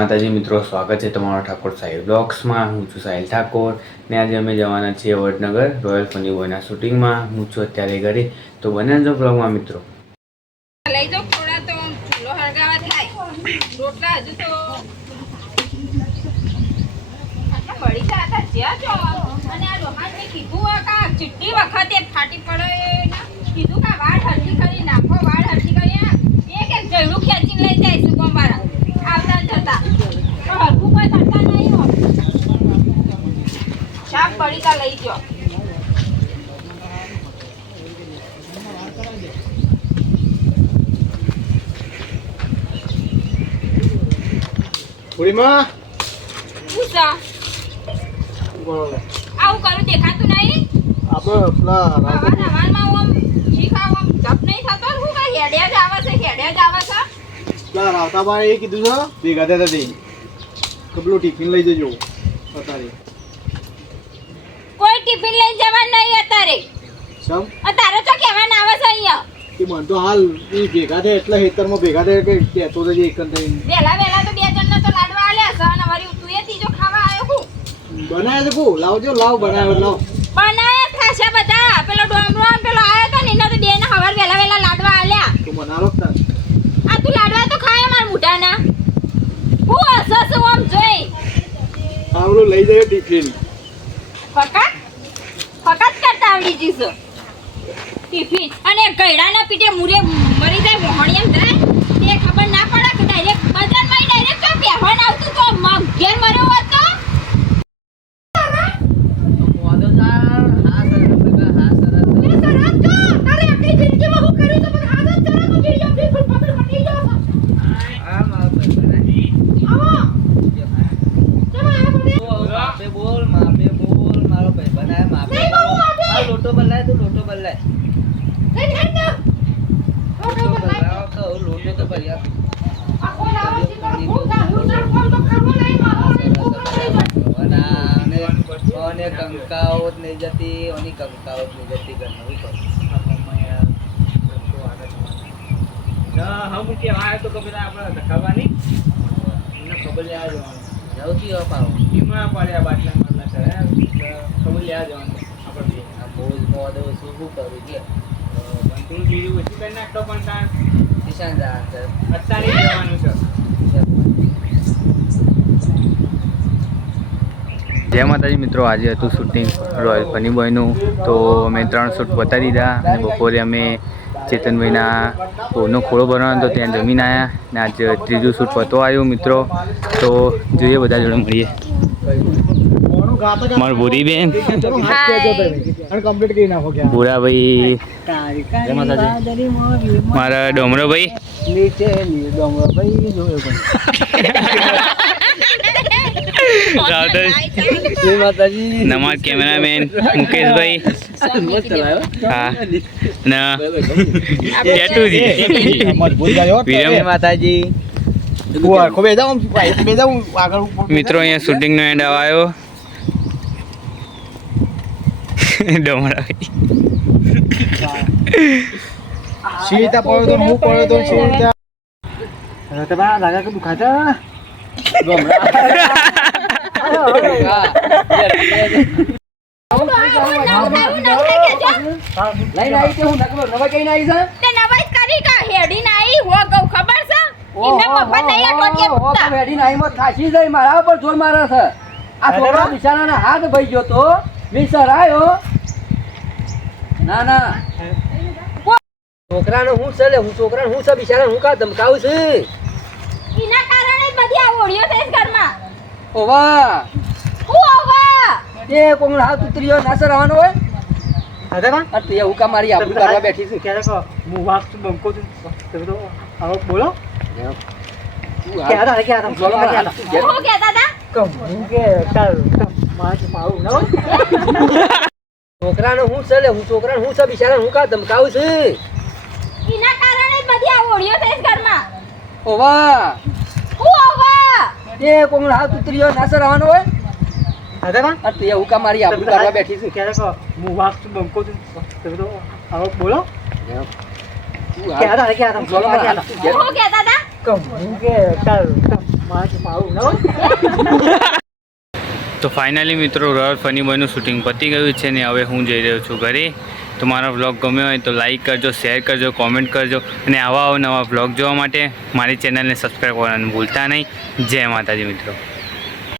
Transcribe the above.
માતાજી મિત્રો, સ્વાગત છે તમારો ઠાકોર સાહિલ બ્લોગ્સમાં. હું છું સાહિલ ઠાકોર ને આજે અમે જવાના છીએ વડનગર રોયલ ફની બોયના શૂટિંગમાં. હું છું અત્યારે ઘરે, તો બને જો બ્લોગમાં મિત્રો. લઈ જાઓ થોડા તો ચૂલો હળગાવા થાય. રોટલા હજુ તો આટલા બળી હતા જ્યાં જો અને આ રોહાનને કીધું કા ચીટલી વખતે ફાટી પડે ના કીધું કા વાળ હરજી કરી નાખો, વાળ હરજી કરી એક એક જયડું ખેંચીને લઈ જાય છે કોમવાળા આવતા જતા તો હરકું કોઈ થતા નહીં હો. શાક બળીતા લઈ જાઓ. પૂરીમાં પૂછા આવું કરું દેખાતું નહીં. આપણે પેલા હવારમાં આમ શીખાવ આમ જપ નહીં થતો હું કઈ હેડ્યા જ આવે છે પેલા રાવતાભાઈ એ કીધું છે ભેગા થયા હતા કે પેલું ટિફિન લઈ જજો અત્યારે. કોઈ ટિફિન લઈને જવાનું નહીં અત્યારે. સમ અત્યારે તો કહેવાનું આવે છે અહીંયા એ મને તો હાલ એ ભેગા થયા એટલે ખેતરમાં ભેગા થયા કે કહેતો તો એક જ થઈને વેલા તો બે જણને તો લાડવા આલ્યા છે અને વળી તું એ ત્રીજો ખાવા આવ્યો હું બનાવ્યા છે કુ લાવજો લાવ બનાવ્યો લાવ બનાયા ખાશે બધા. પેલો ડોમરો અને પેલો આવ્યો તો ને એને તો બેને હવાર વેલા લાડવા આલ્યા. તો બનાવો તાર આ તું લાડવા તો ખાય માર મુઢાના હું હસસ ઓમ જોઈ આવડું લઈ જાય ટિફિન ફકાત કરતા આવડી જઈશ ટિફિન અને ગયડાના પીઠે મુરે મરી જાય મોહણિયમ જાય તે ખબર ના પડે કે ડાયરેક્ટ બજારમાં ડાયરેક્ટ તો પહેરવાન આવતું તો મગ ઘેર મર્યો હોત તો કંકાવત નહીં જતી ઓની કંકાવત નહીં જતી ઘરનું હમ કે વાય તો કબીર આપણે ધકાવાની એને ખબર લેવા જવાનું જવતી અપાવો એમાં પડ્યા બાટલા મારલા કરે ખબર લેવા જવાનું આપણે આ બોલ મોદો શું કરું કે બંધું બીજું ઓછી કરી નાખતો પણ તાર કિસાન જા અત્યારે જવાનું છે. જય માતાજી મિત્રો, આજે હતું શૂટિંગ રોયલ ફની બોયનું. તો અમે 3 શૂટ બતાવી દીધા અને બપોરે અમે ચેતનભાઈના પોનો ખોળો ભરવાનો હતો ત્યાં જમીન આવ્યા ને આજે ત્રીજું શૂટ પતો આવ્યું મિત્રો. તો જોઈએ બધા જોડે મળીએ. મારું ભૂરીબેન, કમ્પ્લીટ કરી નાખો કે ભૂરાભાઈ, મારા ડોમરોભાઈ, નીચે ડોમરો ભાઈ જોયો નમાર કેમેરામેન મુકેશભાઈ, હા ના ટેટુજી માતાજી મિત્રો. અહીંયા શૂટિંગનો એન્ડ આવ્યો. ડોમરાભાઈ સીતા પડ્યો તો હું પડ્યો તો સીતા તમારા લાગા કે દુખાતા હાથ ભાઈ ગયો તો મિસરાયો ના ના છોકરાને હું છે હું છોકરાને હું છે બિચારા હું કા ધમકાવું છું એના કારણે જ બધી આ ઓડિયો છે ઘરમાં. ઓવા ઓવા એ કોણ હાથ ઉતર્યો નાસર આવવાનો હોય હતા આ તે હુકા મારી આબરૂ કરવા બેઠી છું ક્યારે કહો હું વાક છું બંકો છું તમે તો આવો બોલો હું કહેતા હતા હું કે મારું ના હોય છોકરાને હું છે હું છોકરાને હું છે બિચારા હું કા ધમકાવું છું એના કારણે જ બધી આ ઓડિયો છે ઘરમાં. ઓવા ઓવા એ કોણ હાથ ઉતર્યો નાસર આવવાનો હોય હતા આ તે હુકા મારી આબરૂ કરવા બેઠી છું ક્યારે કહો હું વાક છું બંકો છું તમે તો આવો બોલો કહેતા હું કહેતા હતા કહું કે તારું મારે પાવું ન હોય. તો ફાઇનલી મિત્રો રોયલ ફની બોયનું શૂટિંગ પતી ગયું છે ને હવે હું જઈ રહ્યો છું ઘરે. તો મારો વ્લોગ ગમ્યો હોય તો લાઈક કરજો, શેર કરજો, કોમેન્ટ કરજો અને આવા નવા વ્લોગ જોવા માટે મારી ચેનલને સબસ્ક્રાઈબ કરવાનું ભૂલતા નહીં. જય માતાજી મિત્રો.